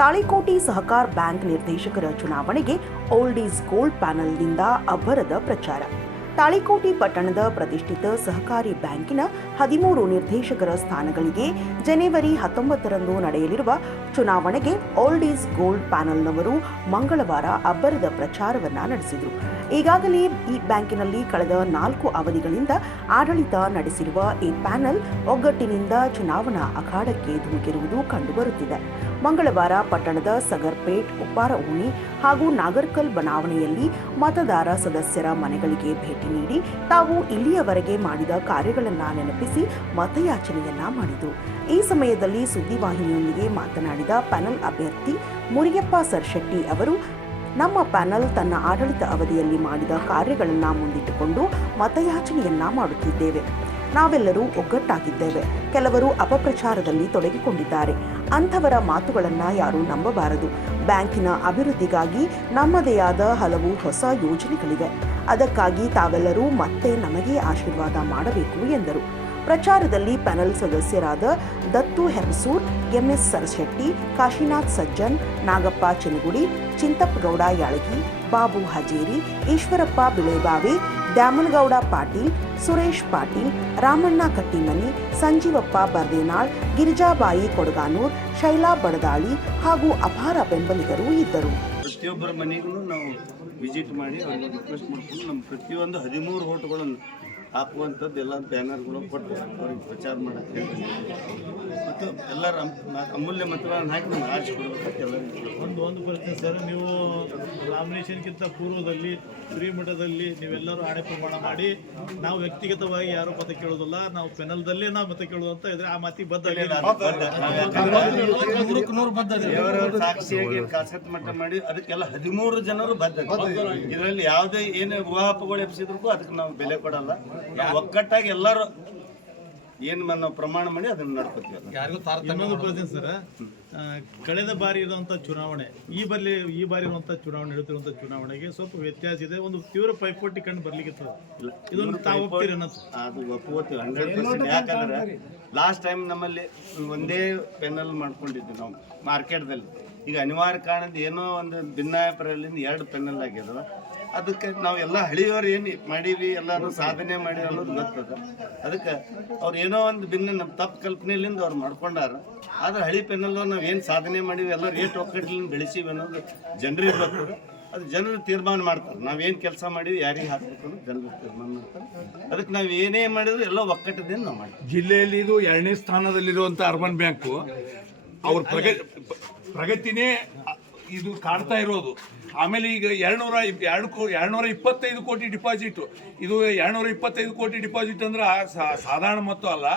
ತಾಳಿಕೋಟಿ ಸಹಕಾರ ಬ್ಯಾಂಕ್ ನಿರ್ದೇಶಕರ ಚುನಾವಣೆಗೆ ಓಲ್ಡ್ ಈಸ್ ಗೋಲ್ಡ್ ಪ್ಯಾನೆಲ್ನಿಂದ ಅಬ್ಬರದ ಪ್ರಚಾರ. ತಾಳಿಕೋಟಿ ಪಟ್ಟಣದ ಪ್ರತಿಷ್ಠಿತ ಸಹಕಾರಿ ಬ್ಯಾಂಕಿನ 13 ನಿರ್ದೇಶಕರ ಸ್ಥಾನಗಳಿಗೆ ಜನವರಿ 19ರಂದು ನಡೆಯಲಿರುವ ಚುನಾವಣೆಗೆ ಓಲ್ಡ್ ಈಸ್ ಗೋಲ್ಡ್ ಪ್ಯಾನೆಲ್ನವರು ಮಂಗಳವಾರ ಅಬ್ಬರದ ಪ್ರಚಾರವನ್ನು ನಡೆಸಿದರು. ಈಗಾಗಲೇ ಈ ಬ್ಯಾಂಕಿನಲ್ಲಿ ಕಳೆದ 4 ಅವಧಿಗಳಿಂದ ಆಡಳಿತ ನಡೆಸಿರುವ ಈ ಪ್ಯಾನೆಲ್ ಒಗ್ಗಟ್ಟಿನಿಂದ ಚುನಾವಣಾ ಅಖಾಡಕ್ಕೆ ಧುಮುಕಿರುವುದು ಕಂಡುಬರುತ್ತಿದೆ. ಮಂಗಳವಾರ ಪಟ್ಟಣದ ಸಗರ್ಪೇಟ್, ಉಪ್ಪಾರ ಓಣಿ ಹಾಗೂ ನಾಗರ್ಕಲ್ ಬಡಾವಣೆಯಲ್ಲಿ ಮತದಾರ ಸದಸ್ಯರ ಮನೆಗಳಿಗೆ ಭೇಟಿ ನೀಡಿ ತಾವು ಇಲ್ಲಿಯವರೆಗೆ ಮಾಡಿದ ಕಾರ್ಯಗಳನ್ನು ನೆನಪಿಸಿ ಮತಯಾಚನೆಯನ್ನ ಮಾಡಿದರು. ಈ ಸಮಯದಲ್ಲಿ ಸುದ್ದಿವಾಹಿನಿಯೊಂದಿಗೆ ಮಾತನಾಡಿದ ಪ್ಯಾನೆಲ್ ಅಭ್ಯರ್ಥಿ ಮುರಿಯಪ್ಪ ಸರ್ಶೆಟ್ಟಿ ಅವರು, ನಮ್ಮ ಪ್ಯಾನೆಲ್ ತನ್ನ ಆಡಳಿತ ಅವಧಿಯಲ್ಲಿ ಮಾಡಿದ ಕಾರ್ಯಗಳನ್ನು ಮುಂದಿಟ್ಟುಕೊಂಡು ಮತಯಾಚನೆಯನ್ನ ಮಾಡುತ್ತಿದ್ದೇವೆ. ನಾವೆಲ್ಲರೂ ಒಗ್ಗಟ್ಟಾಗಿದ್ದೇವೆ. ಕೆಲವರು ಅಪಪ್ರಚಾರದಲ್ಲಿ ತೊಡಗಿಕೊಂಡಿದ್ದಾರೆ. ಅಂಥವರ ಮಾತುಗಳನ್ನು ಯಾರೂ ನಂಬಬಾರದು. ಬ್ಯಾಂಕಿನ ಅಭಿವೃದ್ಧಿಗಾಗಿ ನಮ್ಮದೇ ಆದ ಹಲವು ಹೊಸ ಯೋಜನೆಗಳಿವೆ. ಅದಕ್ಕಾಗಿ ತಾವೆಲ್ಲರೂ ಮತ್ತೆ ನಮಗೆ ಆಶೀರ್ವಾದ ಮಾಡಬೇಕು ಎಂದರು. ಪ್ರಚಾರದಲ್ಲಿ ಪ್ಯಾನೆಲ್ ಸದಸ್ಯರಾದ ದತ್ತು ಹೆಮಸೂರ್, ಎಂಎಸ್ ಸರಶೆಟ್ಟಿ, ಕಾಶಿನಾಥ್ ಸಜ್ಜನ್, ನಾಗಪ್ಪ ಚೆನಗುಡಿ, ಚಿಂತಪ್ಪಗೌಡ ಯಾಳಗಿ, ಬಾಬು ಹಜೇರಿ, ಈಶ್ವರಪ್ಪ ಬಿಳೆಬಾವಿ, ದ್ಯಾಮನಗೌಡ ಪಾಟೀಲ್, ಸುರೇಶ್ ಪಾಟೀಲ್, ರಾಮಣ್ಣ ಕಟ್ಟಿಮನಿ, ಸಂಜೀವಪ್ಪ ಬರ್ದೇನಾಳ್, ಗಿರಿಜಾಬಾಯಿ ಕೊಡಗಾನೂರ್, ಶೈಲಾ ಬಡದಾಳಿ ಹಾಗೂ ಅಪಾರ ಬೆಂಬಲಿಗರು ಇದ್ದರು. ಪ್ರತಿಯೊಬ್ಬರ ಮನೆಗೂ ನಾವು ವಿಸಿಟ್ ಮಾಡಿ ಅವ್ರಿಗೆ ರಿಕ್ವೆಸ್ಟ್ ಮಾಡ್ಕೊಂಡು ನಮ್ಮ ಪ್ರತಿಯೊಂದು 13 ಓಟ್ಗಳನ್ನು ಹಾಕುವಂಥದ್ದು ಎಲ್ಲ ಬ್ಯಾನರ್ಗಳು ಕೊಟ್ಟು ಅವ್ರಿಗೆ ಪ್ರಚಾರ ಮಾಡೋಕ್ಕೆ ಮತ್ತು ಎಲ್ಲರ ಅಮೂಲ್ಯ ಮತಗಳನ್ನು ಹಾಕಿ ನಮ್ಗೆ ಆರಿಸಿಕೊಡ್ಬೇಕಂತ ಎಲ್ಲರಿಗೂ ಒಂದು ಪ್ರಶ್ನೆ ಸರ್, ನೀವು ನಾಮಿನೇಷನ್ಗಿಂತ ಪೂರ್ವದಲ್ಲಿ ಮಠದಲ್ಲಿ ನೀವೆಲ್ಲರೂ ಆಣೆ ಪ್ರಮಾಣ ಮಾಡಿ ನಾವು ವ್ಯಕ್ತಿಗತವಾಗಿ ಯಾರು ಮತ ಕೇಳೋದಿಲ್ಲ, ನಾವು ಪೆನಲ್ದಲ್ಲೇ ನಾವು ಮತ ಕೇಳೋದು ಅಂತ ಇದ್ರೆ ಆ ಮಾತಿಗೆ ಬದ್ಧ ಸಾಕ್ಷಿಯಾಗಿ ಕಾಸತ್ ಮಟ್ಟ ಮಾಡಿ ಅದಕ್ಕೆಲ್ಲ 13 ಜನರು ಬದ್ಧ. ಇದರಲ್ಲಿ ಯಾವುದೇ ಏನು ಊಹಾಪಗಳು ಎಬ್ಸಿದ್ರು ಅದಕ್ಕೆ ನಾವು ಬೆಲೆ ಕೊಡಲ್ಲ. ಒಗ್ಗಟ್ಟಾಗಿ ಎಲ್ಲರೂ ಏನು ನಾವು ಪ್ರಮಾಣ ಮಾಡಿ ಅದನ್ನು ನಡ್ಕೋತೀವಿ. ಇನ್ನೊಂದು ಪ್ರಶ್ನೆ ಸರ್, ಕಳೆದ ಬಾರಿ ಇರುವಂಥ ಚುನಾವಣೆ ಈ ಬಾರಿ ಇರುವಂಥ ಚುನಾವಣೆ ನಡೆಯುತ್ತಿರುವಂಥ ಚುನಾವಣೆಗೆ ಸ್ವಲ್ಪ ವ್ಯತ್ಯಾಸ ಇದೆ. ಒಂದು ತೀವ್ರ ಪೈಪೋಟಿ ಕಂಡು ಬರ್ಲಿಕ್ಕೆ ಇದೊಂದು ತಾವು ಒಪ್ತೀರಿ ಅನ್ನೋದು? ಅದು ಒಪ್ಪುತ್ತೀವಿ 100%. ಯಾಕಂದ್ರೆ ಲಾಸ್ಟ್ ಟೈಮ್ ನಮ್ಮಲ್ಲಿ ಒಂದೇ ಪೆನಲ್ ಮಾಡ್ಕೊಂಡಿದ್ವಿ ನಾವು ಮಾರ್ಕೆಟ್ದಲ್ಲಿ. ಈಗ ಅನಿವಾರ್ಯ ಕಾರಣದ ಏನೋ ಒಂದು ಭಿನ್ನಾಭಿಪ್ರಾಯದಿಂದ 2 ಪೆನಲ್ ಆಗ್ಯದ. ಅದಕ್ಕೆ ನಾವು ಎಲ್ಲ ಹಳಿಯವರು ಏನು ಮಾಡೀವಿ, ಎಲ್ಲರೂ ಸಾಧನೆ ಮಾಡಿ ಅನ್ನೋದು ಗೊತ್ತದ. ಅದಕ್ಕೆ ಅವ್ರು ಏನೋ ಒಂದು ಭಿನ್ನ ನಮ್ಮ ತಪ್ಪು ಕಲ್ಪನೆಯಿಂದ ಅವ್ರು ಮಾಡ್ಕೊಂಡಾರ. ಆದ್ರೆ ಹಳಿ ಪೆನಲ್ ನಾವು ಏನು ಸಾಧನೆ ಮಾಡೀವಿ, ಎಲ್ಲ ರೇಟ್ ಒಕ್ಕಟ್ಟಿಲಿಂದ ಬೆಳೆಸೀವಿ ಅನ್ನೋದು ಜನರಿಗೆ ಗೊತ್ತದ. ಅದು ಜನರು ತೀರ್ಮಾನ ಮಾಡ್ತಾರೆ. ನಾವೇನು ಕೆಲಸ ಮಾಡೀವಿ, ಯಾರಿಗೆ ಹಾಕಬೇಕು ಅನ್ನೋದು ಜನರು ತೀರ್ಮಾನ ಮಾಡ್ತಾರೆ. ಅದಕ್ಕೆ ನಾವು ಏನೇ ಮಾಡಿದ್ರು ಎಲ್ಲ ಒಕ್ಕಟ್ಟದಿಂದ ನಾವು ಮಾಡ್ತೀವಿ. ಜಿಲ್ಲೆಯಲ್ಲಿ ಇದು 2ನೇ ಸ್ಥಾನದಲ್ಲಿರುವಂಥ ಅರ್ಬನ್ ಬ್ಯಾಂಕು ಅವ್ರ ಪ್ರಗತಿನೇ ಇದು ಕಾಣ್ತಾ ಇರೋದು. ಆಮೇಲೆ ಈಗ 225 ಕೋಟಿ ಡಿಪಾಸಿಟ್, ಇದು 225 ಕೋಟಿ ಡಿಪಾಸಿಟ್ ಅಂದ್ರೆ ಸಾಧಾರಣ ಮೊತ್ತ ಅಲ್ಲ.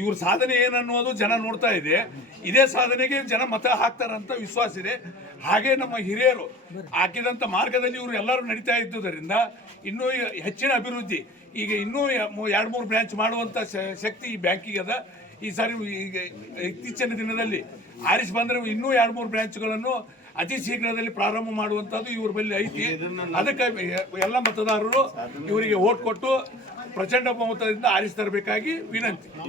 ಇವ್ರ ಸಾಧನೆ ಏನನ್ನೋದು ಜನ ನೋಡ್ತಾ ಇದೆ. ಇದೇ ಸಾಧನೆಗೆ ಜನ ಮತ ಹಾಕ್ತಾರಂತ ವಿಶ್ವಾಸ ಇದೆ. ಹಾಗೆ ನಮ್ಮ ಹಿರಿಯರು ಹಾಕಿದಂಥ ಮಾರ್ಗದಲ್ಲಿ ಇವರು ಎಲ್ಲರೂ ನಡೀತಾ ಇದ್ದುದರಿಂದ ಇನ್ನೂ ಹೆಚ್ಚಿನ ಅಭಿವೃದ್ಧಿ, ಈಗ ಇನ್ನೂ 2-3 ಬ್ರಾಂಚ್ ಮಾಡುವಂಥ ಶಕ್ತಿ ಈ ಬ್ಯಾಂಕಿಗೆ ಅದ. ಈ ಸಾರಿ ಈಗ ಇತ್ತೀಚಿನ ದಿನದಲ್ಲಿ ಆರಿಸಿ ಬಂದರೆ ಇನ್ನೂ 2-3 ಬ್ರಾಂಚ್ಗಳನ್ನು ಅತಿ ಶೀಘ್ರದಲ್ಲಿ ಪ್ರಾರಂಭ ಮಾಡುವಂಥದ್ದು ಇವ್ರ ಬಳಿ ಐತಿ. ಅದಕ್ಕೆ ಎಲ್ಲ ಮತದಾರರು ಇವರಿಗೆ ಓಟ್ ಕೊಟ್ಟು ಪ್ರಚಂಡ ಬಹುಮತದಿಂದ ಆರಿಸಿ ತರಬೇಕಾಗಿ ವಿನಂತಿ.